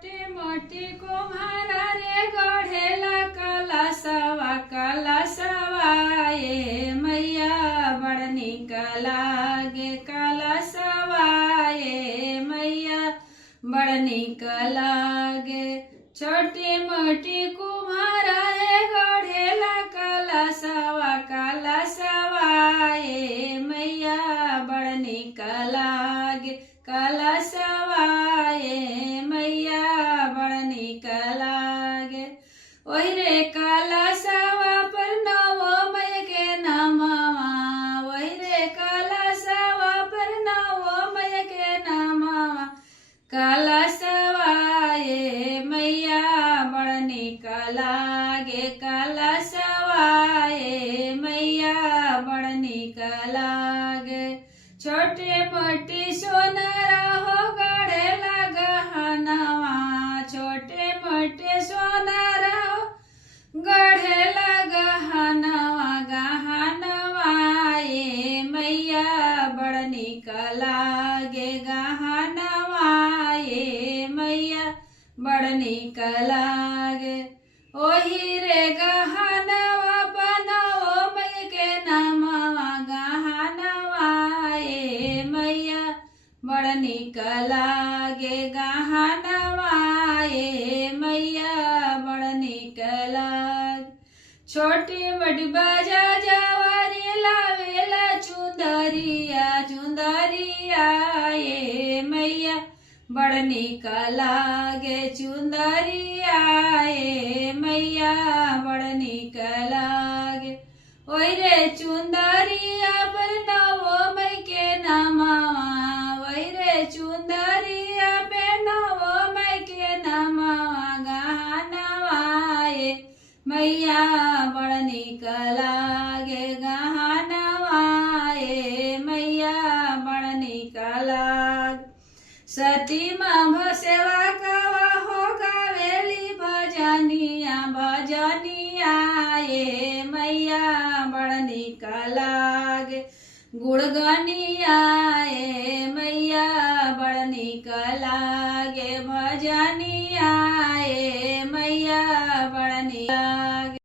छोटी मोटी कुम्हारा रे गढ़ेला कलशवा कलशवा ये मैया बड़ निक लागे कलशवा ये मैया बड़ निक लागे। छोटी मोटी कुम्हारा रे गढ़ेला कलशवा कलशवा ये मैया बड़ निक लागे कलशवा ये मैया बड़ निक लागे। ओहि रे कलशवा पर नवो मय के नामवा ओहि रे कलशवा पर नवो मय के नामवा कलशवा ये मैया बड़ निक लागे कलशवा ये मैया बड़ निक लागे। छोटे मोटी सोनारा हो गढ़ेला गहनवा छोटे मोटे सोनारा हो गढ़ेला गहनवा गहनवा ये मैया बड़ निक लागे गहनवा ये मैया बड़ निक लागे। ओहि रे गहनवा बनाओ मय के नामवा गहनवा ये मैया बड़ निक लागे गहनवा ये मैया बड़ निक लागे। छोटी बड़ी बाजा जवारी लावेला चुंदरिया चुंदरिया ये मैया बड़ निक लागे चुंदरिया ये मैया बड़ निक लागे। ओहि रे चुंदरिया पर नवो मय के नामवा ओहि रे चुंदरिया पे नवो मय के नामवा गहनवा ये मैया बड़ निक लागे गहनवा ये मैया बड़ निक लागे। सती माँ सेवा कवा हो गावेली भजनिया भजनिया ये मैया बड़ निक लागे। गुणगनिया